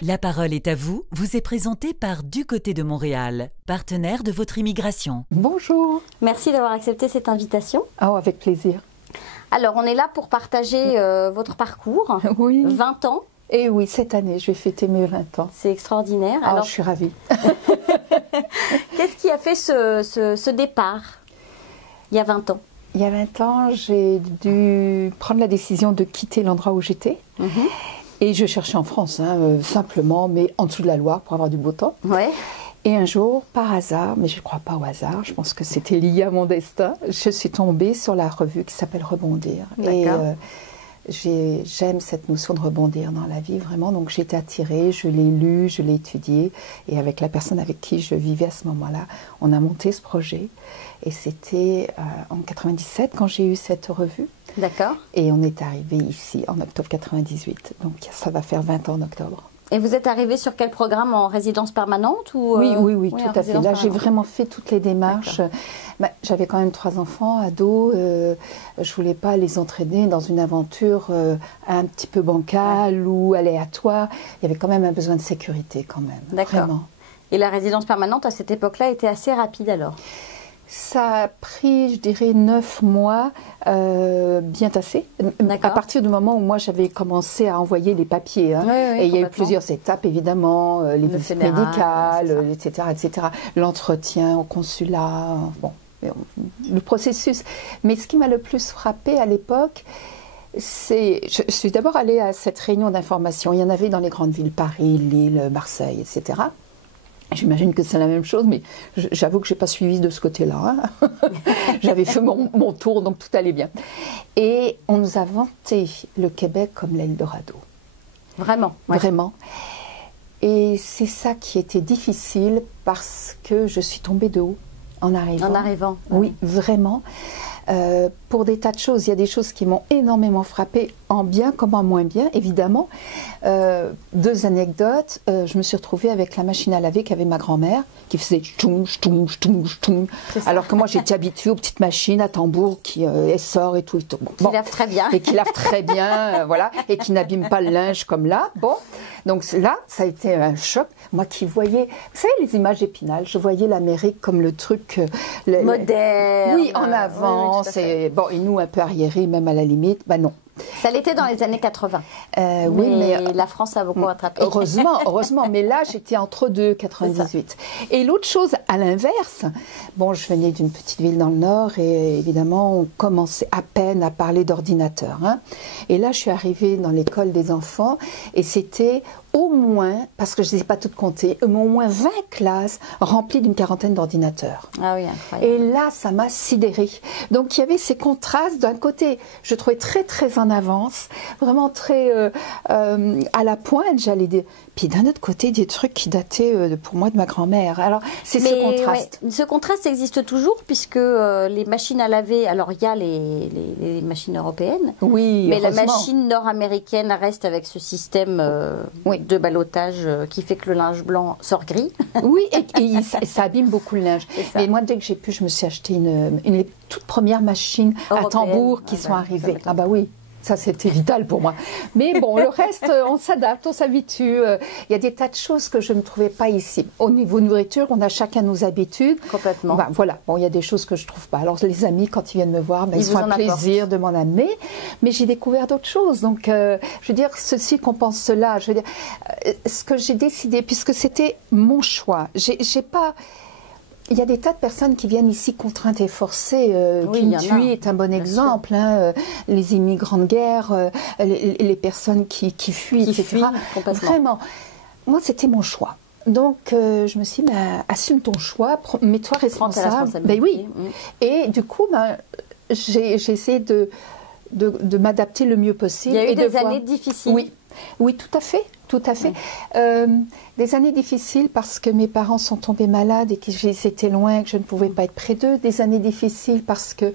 La parole est à vous, vous est présentée par Du Côté de Montréal, partenaire de votre immigration. Bonjour. Merci d'avoir accepté cette invitation. Oh, avec plaisir. Alors, on est là pour partager votre parcours. Oui. 20 ans. Et oui, cette année, je vais fêter mes 20 ans. C'est extraordinaire. Alors, je suis ravie. Qu'est-ce qui a fait ce départ il y a 20 ans? Il y a 20 ans, j'ai dû prendre la décision de quitter l'endroit où j'étais. Et je cherchais en France, simplement, mais en dessous de la Loire pour avoir du beau temps. Ouais. Et un jour, par hasard, mais je ne crois pas au hasard, je pense que c'était lié à mon destin, je suis tombée sur la revue qui s'appelle Rebondir. Et j'aime cette notion de rebondir dans la vie, vraiment. Donc j'ai été attirée, je l'ai lu, je l'ai étudié. Et avec la personne avec qui je vivais à ce moment-là, on a monté ce projet. Et c'était en 97 quand j'ai eu cette revue. D'accord. Et on est arrivé ici en octobre 98. Donc ça va faire 20 ans en octobre. Et vous êtes arrivé sur quel programme? En résidence permanente ou Oui, tout à fait. Là, j'ai vraiment fait toutes les démarches. J'avais quand même 3 enfants, ados. Je voulais pas les entraîner dans une aventure un petit peu bancale ou aléatoire. Il y avait quand même un besoin de sécurité quand même. D'accord. Vraiment. Et la résidence permanente, à cette époque-là, était assez rapide alors? Ça a pris, je dirais, 9 mois, bien tassé. À partir du moment où moi j'avais commencé à envoyer les papiers. Et il y a eu plusieurs étapes, évidemment, les visites médicales, etc. L'entretien au consulat, bon, le processus. Mais ce qui m'a le plus frappé à l'époque, je suis d'abord allée à cette réunion d'information. Il y en avait dans les grandes villes, Paris, Lille, Marseille, etc. J'imagine que c'est la même chose, mais j'avoue que je n'ai pas suivi de ce côté-là. J'avais fait mon tour, donc tout allait bien. Et on nous a vanté le Québec comme l'Eldorado. Vraiment? Vraiment. Et c'est ça qui était difficile parce que je suis tombée de haut en arrivant. En arrivant? Oui, vraiment. Pour des tas de choses. Il y a des choses qui m'ont énormément frappée, en bien comme en moins bien, évidemment. 2 anecdotes. Je me suis retrouvée avec la machine à laver qu'avait ma grand-mère, qui faisait ch'toum, ch'toum, ch'toum, ch'toum. Alors que moi, j'étais habituée aux petites machines à tambour qui sort et tout. Qui lave très bien. Et qui lave très bien, voilà. Et qui n'abîme pas le linge comme là. Bon. Donc là, ça a été un choc. Moi qui voyais, vous savez, les images d'Épinal, je voyais l'Amérique comme le truc... moderne. Oui, en avant. Bon, et nous, un peu arriérés, même à la limite. Ben non. Ça l'était dans les années 80. Oui, mais la France a beaucoup rattrapé. Heureusement. Mais là, j'étais entre deux, 98. Et l'autre chose, à l'inverse, bon, je venais d'une petite ville dans le Nord et évidemment, on commençait à peine à parler d'ordinateur. Et là, je suis arrivée dans l'école des enfants et c'était au moins, parce que je ne les ai pas toutes comptées, au moins 20 classes remplies d'une 40aine d'ordinateurs. Ah oui, incroyable. Et là, ça m'a sidérée. Donc, il y avait ces contrastes. D'un côté, je trouvais très, très en avance, vraiment très à la pointe, j'allais dire. Puis d'un autre côté, des trucs qui dataient pour moi de ma grand-mère. Alors, c'est ce contraste. Ouais, ce contraste existe toujours puisque les machines à laver, alors il y a les machines européennes, oui, mais la machine nord-américaine reste avec ce système de ballottage qui fait que le linge blanc sort gris. Oui, et ça abîme beaucoup le linge. Et moi, dès que j'ai pu, je me suis acheté une toute première machine à tambour qui sont arrivées. Ah bah oui. Ça, c'était vital pour moi. Mais bon, le reste, on s'adapte, on s'habitue. Il y a des tas de choses que je ne trouvais pas ici. Au niveau nourriture, on a chacun nos habitudes. Complètement. Voilà. Bon, il y a des choses que je ne trouve pas. Alors, les amis, quand ils viennent me voir, ils font un plaisir de m'en amener. Mais j'ai découvert d'autres choses. Donc, je veux dire, ceci compense cela. Je veux dire, ce que j'ai décidé, puisque c'était mon choix, j'ai pas... Il y a des tas de personnes qui viennent ici contraintes et forcées. Kim Thuy est un bon exemple. Les immigrants de guerre, les personnes qui fuient, etc. Vraiment. Moi, c'était mon choix. Donc, je me suis dit, assume ton choix, mets-toi responsable. Ben oui. Et du coup, j'ai essayé de m'adapter le mieux possible. Il y a eu des années difficiles. Oui, tout à fait. Tout à fait. Des années difficiles parce que mes parents sont tombés malades et qu'ils étaient loin, que je ne pouvais pas être près d'eux. Des années difficiles parce que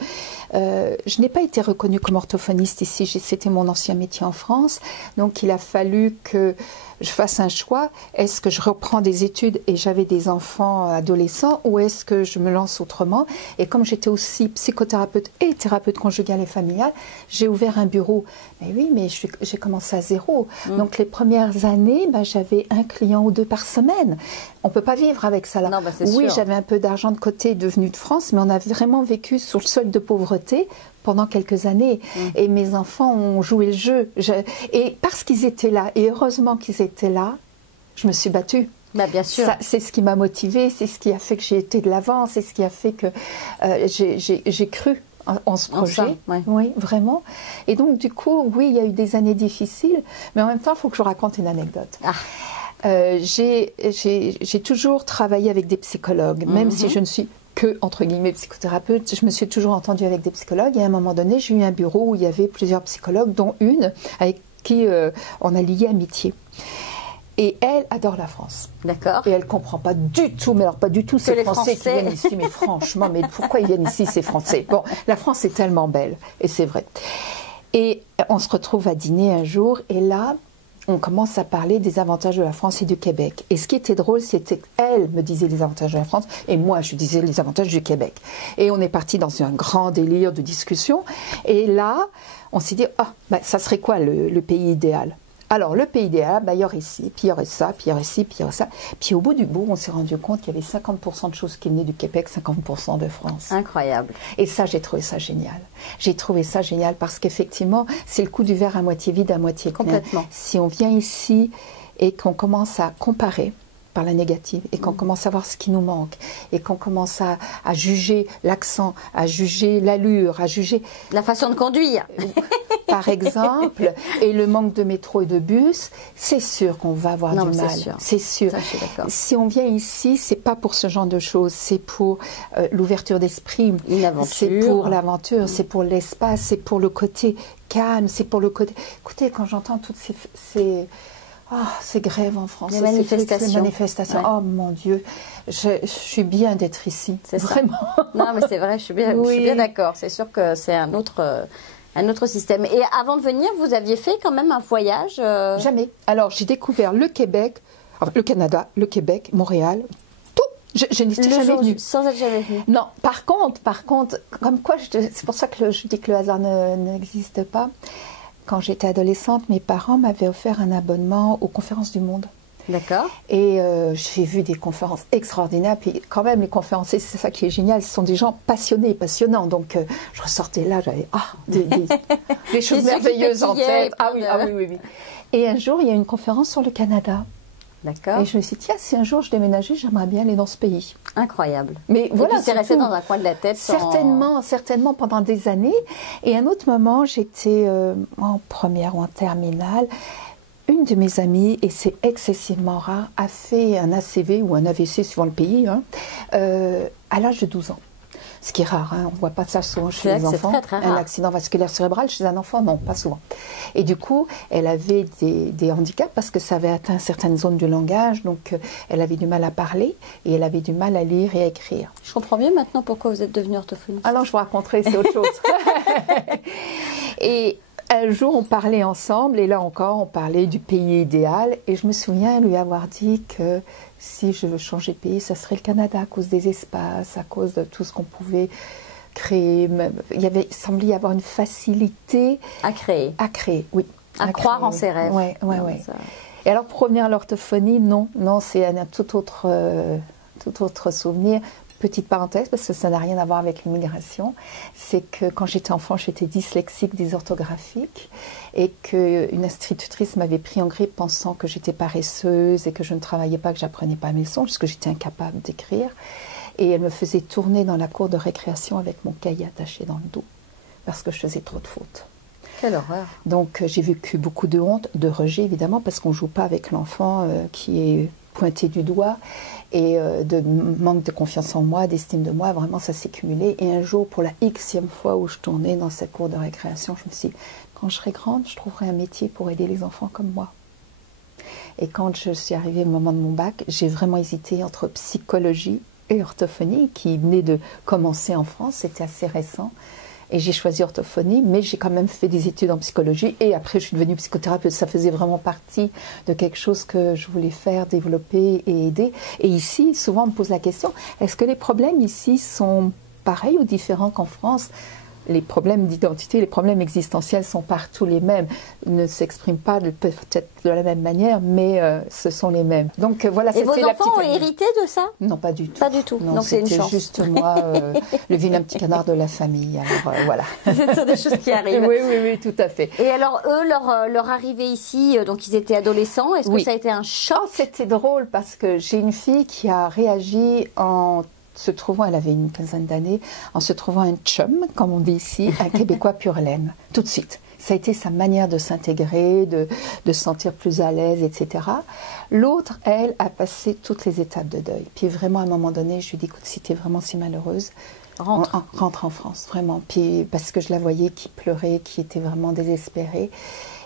je n'ai pas été reconnue comme orthophoniste ici. C'était mon ancien métier en France. Donc, il a fallu que je fasse un choix. Est-ce que je reprends des études et j'avais des enfants adolescents, ou est-ce que je me lance autrement? Et comme j'étais aussi psychothérapeute et thérapeute conjugale et familiale, j'ai ouvert un bureau. Mais oui, mais j'ai commencé à zéro. Donc les premières années, j'avais un client ou deux par semaine. On ne peut pas vivre avec ça là. Non, oui, j'avais un peu d'argent de côté devenu de France, mais on a vraiment vécu sur le seuil de pauvreté pendant quelques années. Et mes enfants ont joué le jeu. Et parce qu'ils étaient là, et heureusement qu'ils étaient là, je me suis battue. Bien sûr. C'est ce qui m'a motivée, c'est ce qui a fait que j'ai été de l'avant, c'est ce qui a fait que j'ai cru en ce projet. Oui, vraiment. Et donc, du coup, oui, il y a eu des années difficiles, mais en même temps, il faut que je raconte une anecdote. J'ai toujours travaillé avec des psychologues, même si je ne suis que, entre guillemets, psychothérapeute, je me suis toujours entendue avec des psychologues. Et à un moment donné, j'ai eu un bureau où il y avait plusieurs psychologues, dont une avec qui on a lié amitié. Et elle adore la France. D'accord. Et elle ne comprend pas du tout, mais alors pas du tout ces Français qui viennent ici. Mais franchement, mais pourquoi ils viennent ici, ces Français? Bon, la France est tellement belle, et c'est vrai. Et on se retrouve à dîner un jour, et là, on commence à parler des avantages de la France et du Québec. Et ce qui était drôle, c'était qu'elle me disait les avantages de la France et moi, je disais les avantages du Québec. Et on est parti dans un grand délire de discussion. Et là, on s'est dit, ça serait quoi le pays idéal? Alors, le pays idéal, il y aurait ci, puis il y aurait ça, puis il y aurait ci, puis il y aurait ça. Puis au bout du bout, on s'est rendu compte qu'il y avait 50% de choses qui venaient du Québec, 50% de France. Incroyable. Et ça, j'ai trouvé ça génial. J'ai trouvé ça génial parce qu'effectivement, c'est le coup du verre à moitié vide, à moitié plein. Complètement. Si on vient ici et qu'on commence à comparer par la négative, et qu'on commence à voir ce qui nous manque, et qu'on commence à juger l'accent, à juger l'allure, à juger... La façon de conduire. Par exemple, et le manque de métro et de bus, c'est sûr qu'on va avoir du mal. C'est sûr. Ça, je suis d'accord. Si on vient ici, c'est pas pour ce genre de choses, c'est pour l'ouverture d'esprit, c'est pour l'aventure, c'est pour l'espace, c'est pour le côté calme, c'est pour le côté... Écoutez, quand j'entends toutes ces grèves en France, les manifestations. Oh mon Dieu, je suis bien d'être ici. C'est vraiment. Ça. Non, mais c'est vrai, je suis bien d'accord. C'est sûr que c'est un autre système. Et avant de venir, vous aviez fait quand même un voyage Jamais. Alors, j'ai découvert le Québec, le Canada, le Québec, Montréal, tout. Je n'étais jamais venue. Sans être jamais venue. Non, par contre, comme quoi, c'est pour ça que je dis que le hasard n'existe pas. Quand j'étais adolescente, mes parents m'avaient offert un abonnement aux conférences du monde. D'accord. Et j'ai vu des conférences extraordinaires. Puis quand même, les conférenciers, c'est ça qui est génial, ce sont des gens passionnés, passionnants. Donc je ressortais là, j'avais des choses merveilleuses en tête. Oui. Et un jour, il y a une conférence sur le Canada. D'accord. Et je me suis dit, tiens, si un jour je déménageais, j'aimerais bien aller dans ce pays. Incroyable. Mais voilà, c'est resté dans un coin de la tête. Certainement pendant des années. Et à un autre moment, j'étais en première ou en terminale. Une de mes amies, et c'est excessivement rare, a fait un ACV ou un AVC, suivant le pays, à l'âge de 12 ans. Ce qui est rare, on ne voit pas ça souvent chez les enfants. Très, très rare. Un accident vasculaire cérébral chez un enfant, non, pas souvent. Et du coup, elle avait des handicaps parce que ça avait atteint certaines zones du langage, donc elle avait du mal à parler et elle avait du mal à lire et à écrire. Je comprends mieux maintenant pourquoi vous êtes devenue orthophoniste. Alors, je vous raconterai, c'est autre chose. Et un jour, on parlait ensemble, et là encore, on parlait du pays idéal, et je me souviens lui avoir dit que si je veux changer de pays, ça serait le Canada à cause des espaces, à cause de tout ce qu'on pouvait créer. Il semblait y avoir une facilité à créer. Oui. À croire en ses rêves. Oui. Et alors, pour revenir à l'orthophonie, non, c'est un tout autre souvenir. Petite parenthèse, parce que ça n'a rien à voir avec l'immigration, c'est que quand j'étais enfant, j'étais dyslexique, dysorthographique, et qu'une institutrice m'avait pris en grippe pensant que j'étais paresseuse et que je ne travaillais pas, que j'apprenais pas mes leçons, parce que j'étais incapable d'écrire. Et elle me faisait tourner dans la cour de récréation avec mon cahier attaché dans le dos, parce que je faisais trop de fautes. Quelle horreur. Donc j'ai vécu beaucoup de honte, de rejet évidemment, parce qu'on ne joue pas avec l'enfant qui est pointé du doigt, et de manque de confiance en moi, d'estime de moi, vraiment ça s'est cumulé. Et un jour, pour la xème fois où je tournais dans cette cour de récréation, je me suis dit, quand je serai grande, je trouverai un métier pour aider les enfants comme moi. Et quand je suis arrivée au moment de mon bac, j'ai vraiment hésité entre psychologie et orthophonie, qui venait de commencer en France, c'était assez récent. Et j'ai choisi orthophonie, mais j'ai quand même fait des études en psychologie. Et après, je suis devenue psychothérapeute. Ça faisait vraiment partie de quelque chose que je voulais faire, développer et aider. Et ici, souvent, on me pose la question, est-ce que les problèmes ici sont pareils ou différents qu'en France ? Les problèmes d'identité, les problèmes existentiels sont partout les mêmes. Ils ne s'expriment pas peut-être de la même manière, mais ce sont les mêmes. Donc voilà. Et vos enfants ont hérité de ça? Non, pas du tout. Pas du tout. Non, donc c'est une chance. Juste moi, le vilain petit canard de la famille. Alors voilà. Ce sont des choses qui arrivent. Oui, tout à fait. Et alors eux, leur arrivée ici, donc ils étaient adolescents. Est-ce que ça a été un choc? C'était drôle parce que j'ai une fille qui a réagi en se trouvant, elle avait une quinzaine d'années, en se trouvant un chum, comme on dit ici, un Québécois pur laine, tout de suite. Ça a été sa manière de s'intégrer, de se sentir plus à l'aise, etc. L'autre, elle, a passé toutes les étapes de deuil. Puis vraiment, à un moment donné, je lui ai dit, écoute, si t'es vraiment si malheureuse, rentre en France, vraiment. Puis parce que je la voyais qui pleurait, qui était vraiment désespérée.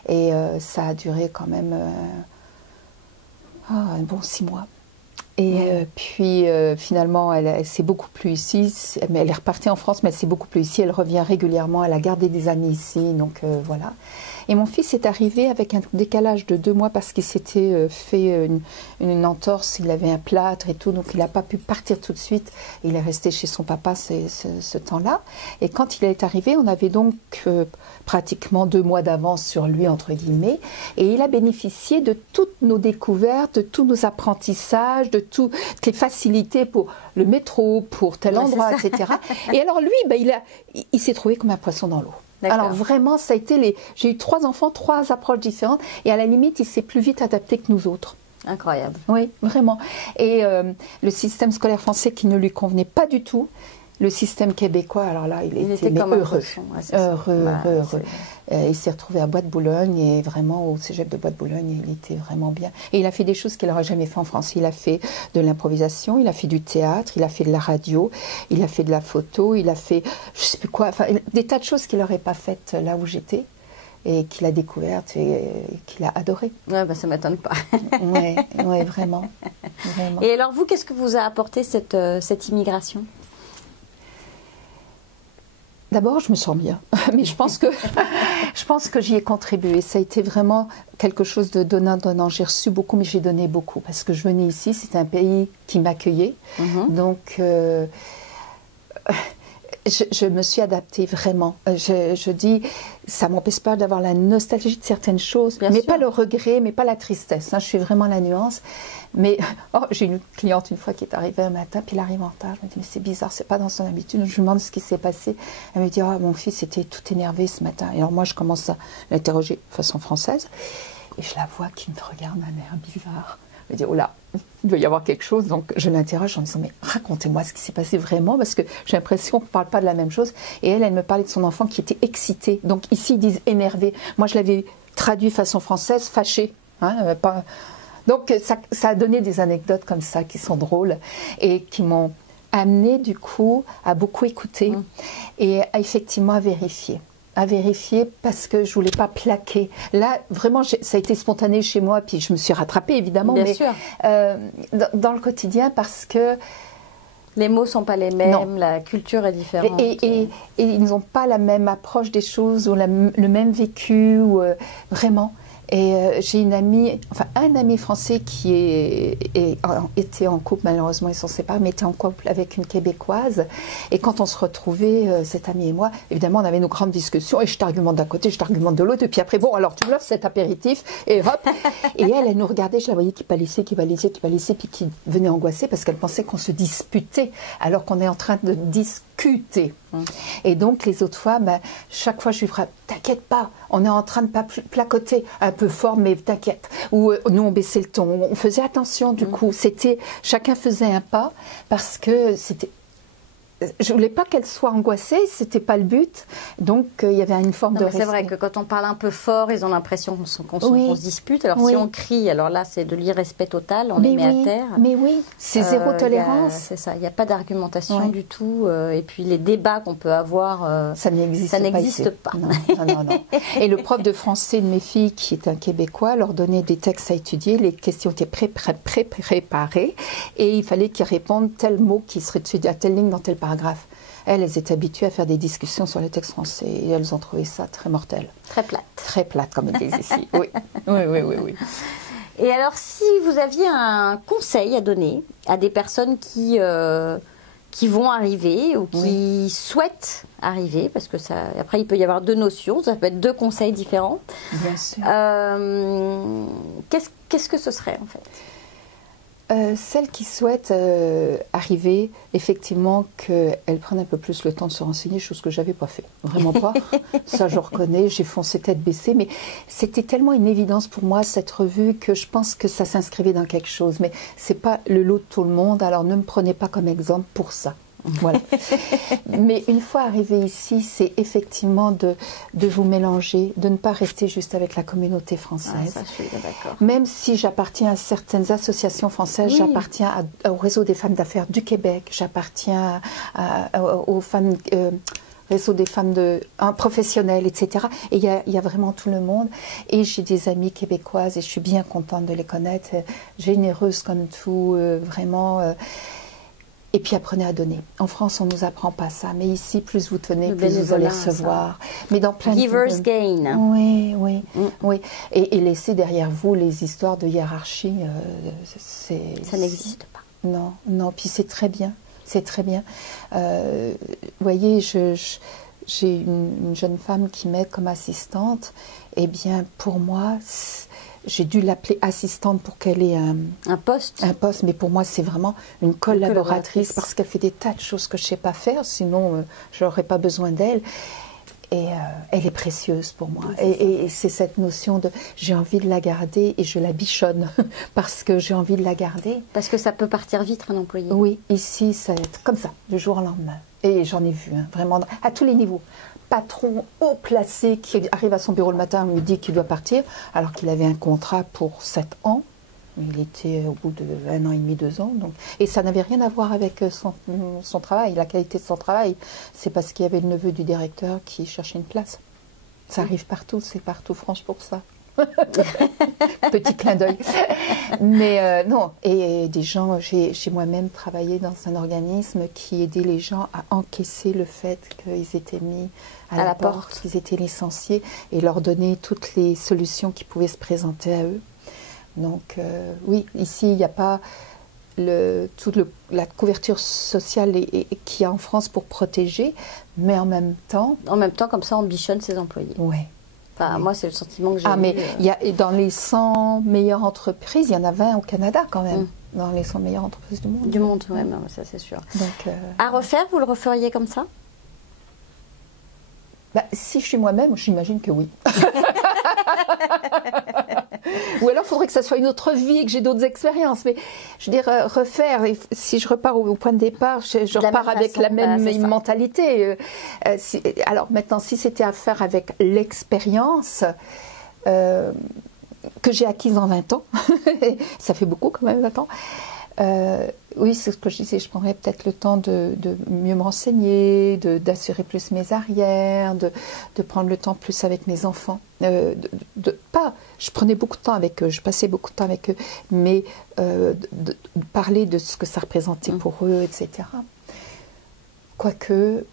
Et ça a duré quand même un bon 6 mois. Et puis finalement, elle s'est beaucoup plu ici. Mais elle est repartie en France, mais elle s'est beaucoup plu ici. Elle revient régulièrement. Elle a gardé des amis ici, donc voilà. Et mon fils est arrivé avec un décalage de 2 mois parce qu'il s'était fait une entorse. Il avait un plâtre et tout, donc il n'a pas pu partir tout de suite. Il est resté chez son papa ce temps-là. Et quand il est arrivé, on avait donc pratiquement 2 mois d'avance sur lui, entre guillemets. Et il a bénéficié de toutes nos découvertes, de tous nos apprentissages, de toutes les facilités pour le métro, pour tel endroit, etc. Et alors lui, il s'est trouvé comme un poisson dans l'eau. Alors vraiment, ça a été j'ai eu 3 enfants, 3 approches différentes. Et à la limite, il s'est plus vite adapté que nous autres. Incroyable. Oui, vraiment. Et le système scolaire français qui ne lui convenait pas du tout. Le système québécois, alors là, il était comme heureux. Heureux. Il s'est retrouvé à Bois-de-Boulogne et vraiment au cégep de Bois-de-Boulogne, il était vraiment bien. Et il a fait des choses qu'il n'aurait jamais fait en France. Il a fait de l'improvisation, il a fait du théâtre, il a fait de la radio, il a fait de la photo, il a fait, je ne sais plus quoi, enfin, des tas de choses qu'il n'aurait pas faites là où j'étais et qu'il a découvertes et qu'il a adoré. Ouais, ça ne m'étonne pas. Oui, vraiment. Et alors vous, qu'est-ce que vous a apporté cette immigration ? D'abord, je me sens bien, mais je pense que j'y ai contribué. Ça a été vraiment quelque chose de donnant-donnant. J'ai reçu beaucoup, mais j'ai donné beaucoup. Parce que je venais ici, c'était un pays qui m'accueillait. Donc, je me suis adaptée vraiment. Je dis, ça ne m'empêche pas d'avoir la nostalgie de certaines choses, mais pas le regret, mais pas la tristesse. Je suis vraiment la nuance. Mais j'ai une cliente une fois qui est arrivée un matin, puis elle arrive en retard. Je me dis, mais c'est bizarre, c'est pas dans son habitude. Je lui demande ce qui s'est passé. Elle me dit, mon fils était tout énervé ce matin. Et alors moi, je commence à l'interroger de façon française. Et je la vois qui me regarde d'un air bizarre. Je me dis, oh là, il doit y avoir quelque chose. Donc je l'interroge en me disant, mais racontez-moi ce qui s'est passé vraiment, parce que j'ai l'impression qu'on ne parle pas de la même chose. Et elle me parlait de son enfant qui était excité. Donc ici, ils disent énervé. Moi, je l'avais traduit façon française, fâché. Donc ça a donné des anecdotes comme ça qui sont drôles et qui m'ont amené du coup à beaucoup écouter et effectivement à vérifier. Parce que je voulais pas plaquer. Là, vraiment, ça a été spontané chez moi, puis je me suis rattrapée évidemment. Bien sûr. Dans le quotidien, parce que les mots sont pas les mêmes, la culture est différente. Et ils n'ont pas la même approche des choses ou le même vécu, vraiment. Et j'ai un ami français qui était en couple, malheureusement ils sont séparés, mais était en couple avec une Québécoise. Et quand on se retrouvait, cet ami et moi, évidemment on avait nos grandes discussions, et je t'argumente d'un côté, je t'argumente de l'autre, et puis après, bon, alors tu me l'offres cet apéritif, et hop. Et elle nous regardait, je la voyais qui pâlissait, puis qui venait angoissée parce qu'elle pensait qu'on se disputait, alors qu'on est en train de discuter. Et donc les autres fois, chaque fois je lui ferais, t'inquiète pas, on est en train de pas placoter un peu fort, mais t'inquiète. Ou nous on baissait le ton, on faisait attention du coup. Chacun faisait un pas parce que c'était. Je voulais pas qu'elle soit angoissée, c'était pas le but. Donc il y avait une forme de respect. C'est vrai que quand on parle un peu fort, ils ont l'impression qu'on se dispute. Alors si on crie, alors là c'est de l'irrespect total, on les met à terre. Mais oui, c'est zéro tolérance. C'est ça, il n'y a pas d'argumentation du tout. Et puis les débats qu'on peut avoir, ça n'existe pas. Non. Et le prof de français de mes filles, qui est un Québécois, leur donnait des textes à étudier. Les questions étaient préparées et il fallait qu'ils répondent tel mot qui serait étudié à telle ligne dans tel paragraphe. elles étaient habituées à faire des discussions sur les textes français et elles ont trouvé ça très mortel. Très plate. Très plate, comme ils disent ici. Oui, oui, oui, oui, oui. Et alors, si vous aviez un conseil à donner à des personnes qui vont arriver ou qui souhaitent arriver, parce que ça, après, il peut y avoir deux notions, ça peut être deux conseils différents. Bien sûr. Qu'est-ce que ce serait, en fait? Celles qui souhaitent arriver, effectivement, qu'elles prennent un peu plus le temps de se renseigner, chose que j'avais pas fait, vraiment pas. Ça, je reconnais, j'ai foncé tête baissée, mais c'était tellement une évidence pour moi, cette revue, que je pense que ça s'inscrivait dans quelque chose. Mais c'est pas le lot de tout le monde, alors ne me prenez pas comme exemple pour ça. Voilà. Mais une fois arrivé ici, c'est effectivement de vous mélanger, de ne pas rester juste avec la communauté française. Ah, ça, je suis d'accord. Même si j'appartiens à certaines associations françaises, j'appartiens au réseau des femmes d'affaires du Québec, j'appartiens aux femmes... réseau des femmes professionnelles, etc. Et il y a vraiment tout le monde. Et j'ai des amies québécoises et je suis bien contente de les connaître, généreuses comme tout, vraiment... Et puis apprenez à donner. En France, on ne nous apprend pas ça. Mais ici, plus vous tenez, plus vous allez recevoir. Mais dans plein Giver's gain. Oui, oui, oui. Et laissez derrière vous les histoires de hiérarchie. Ça n'existe pas. Non, non. Puis c'est très bien. C'est très bien. Vous voyez, j'ai une jeune femme qui m'aide comme assistante. Eh bien, pour moi... J'ai dû l'appeler assistante pour qu'elle ait un poste. Un poste, mais pour moi, c'est vraiment une collaboratrice parce qu'elle fait des tas de choses que je ne sais pas faire, sinon je n'aurais pas besoin d'elle. Et elle est précieuse pour moi. Et c'est cette notion de j'ai envie de la garder et je la bichonne parce que j'ai envie de la garder. Parce que ça peut partir vite, un employé. Oui, ici, ça va être comme ça, du jour au lendemain. Et j'en ai vu, vraiment, à tous les niveaux. Patron haut placé qui arrive à son bureau le matin et lui dit qu'il doit partir, alors qu'il avait un contrat pour 7 ans. Il était au bout de 1 an et demi, 2 ans. Donc, et ça n'avait rien à voir avec son travail, la qualité de son travail. C'est parce qu'il y avait le neveu du directeur qui cherchait une place. Ça arrive partout, c'est partout France pour ça. Petit clin d'œil. Mais non, et des gens, j'ai moi-même travaillé dans un organisme qui aidait les gens à encaisser le fait qu'ils étaient mis à la porte, qu'ils étaient licenciés, et leur donner toutes les solutions qui pouvaient se présenter à eux. Donc oui, ici, il n'y a pas toute la couverture sociale qu'il y a en France pour protéger, mais en même temps... En même temps, comme ça, on bichonne ses employés. Oui. Enfin, moi, c'est le sentiment que j'ai. Mais dans les 100 meilleures entreprises, il y en a 20 au Canada quand même. Dans les 100 meilleures entreprises du monde. Du monde, oui, ça c'est sûr. Donc, à refaire, vous le referiez comme ça? Si je suis moi-même, j'imagine que oui. Ou alors, il faudrait que ça soit une autre vie et que j'ai d'autres expériences. Mais je veux dire, refaire, si je repars au point de départ, je repars avec la même mentalité. Alors maintenant, si c'était à faire avec l'expérience que j'ai acquise en 20 ans, ça fait beaucoup quand même 20 ans, oui, c'est ce que je disais, je prendrais peut-être le temps de mieux me renseigner, d'assurer plus mes arrières, de prendre le temps plus avec mes enfants. Je prenais beaucoup de temps avec eux, je passais beaucoup de temps avec eux, mais de parler de ce que ça représentait pour eux, etc. Quoique,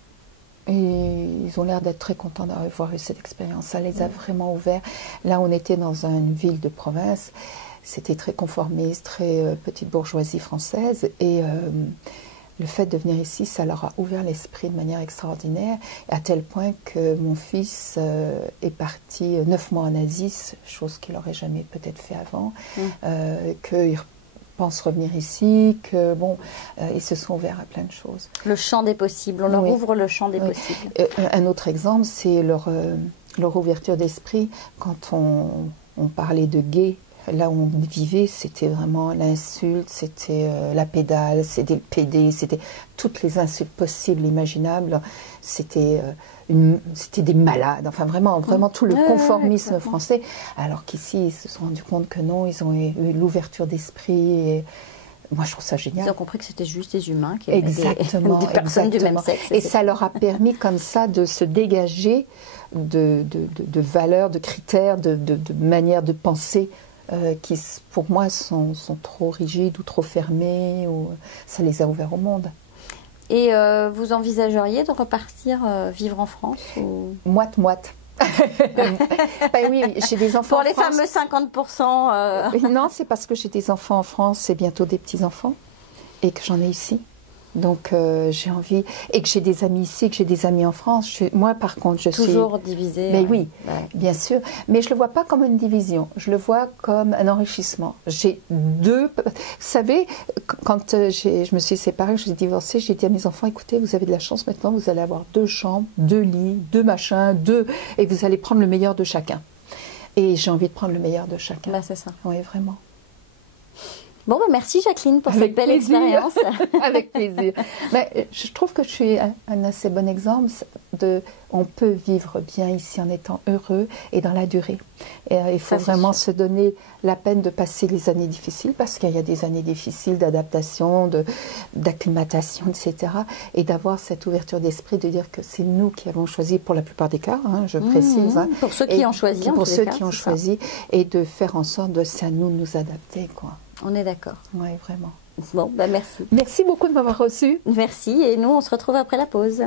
ils ont l'air d'être très contents d'avoir eu cette expérience, ça les a vraiment ouverts. Là, on était dans une ville de province. C'était très conformiste, très petite bourgeoisie française. Et le fait de venir ici, ça leur a ouvert l'esprit de manière extraordinaire, à tel point que mon fils est parti 9 mois en Asie, chose qu'il n'aurait jamais peut-être fait avant, qu'il pense revenir ici, que bon, ils se sont ouverts à plein de choses. Le champ des possibles, on leur ouvre le champ des possibles. Un autre exemple, c'est leur ouverture d'esprit quand on parlait de gays. Là où on vivait, c'était vraiment l'insulte, c'était la pédale, c'était le PD, c'était toutes les insultes possibles, imaginables. C'était des malades, enfin vraiment tout le conformisme français. Alors qu'ici, ils se sont rendus compte que non, ils ont eu l'ouverture d'esprit. Et moi, je trouve ça génial. Ils ont compris que c'était juste des humains qui étaient des personnes du même sexe. Et ça leur a permis comme ça de se dégager de valeurs, de critères, de manières de penser qui, pour moi, sont trop rigides ou trop fermés. Ça les a ouverts au monde. Et vous envisageriez de repartir vivre en France ou... Moite-moite. Ben oui, j'ai des enfants pour les fameux 50%. Non, c'est parce que j'ai des enfants en France et bientôt des petits-enfants et que j'en ai ici. Donc j'ai envie, et que j'ai des amis ici, que j'ai des amis en France. Moi par contre, je suis... Toujours divisée. Mais oui, bien sûr. Mais je ne le vois pas comme une division, je le vois comme un enrichissement. J'ai deux... Vous savez, quand je me suis séparée, je suis divorcée, j'ai dit à mes enfants, écoutez, vous avez de la chance maintenant, vous allez avoir 2 chambres, 2 lits, 2 machins, 2... Et vous allez prendre le meilleur de chacun. Et j'ai envie de prendre le meilleur de chacun. Là, c'est ça. Oui, vraiment. Bon, ben merci Jacqueline pour cette belle expérience. Avec plaisir. Mais je trouve que je suis un assez bon exemple de... On peut vivre bien ici en étant heureux et dans la durée. Et, il faut vraiment se donner la peine de passer les années difficiles, parce qu'il y a des années difficiles d'adaptation, d'acclimatation, etc. Et d'avoir cette ouverture d'esprit de dire que c'est nous qui avons choisi, pour la plupart des cas, hein, je précise. Hein, pour ceux qui ont choisi, pour ceux qui ont choisi, et de faire en sorte de c'est à nous de nous adapter, quoi. On est d'accord. Oui, vraiment. Bon, ben merci. Merci beaucoup de m'avoir reçue. Merci, et nous, on se retrouve après la pause.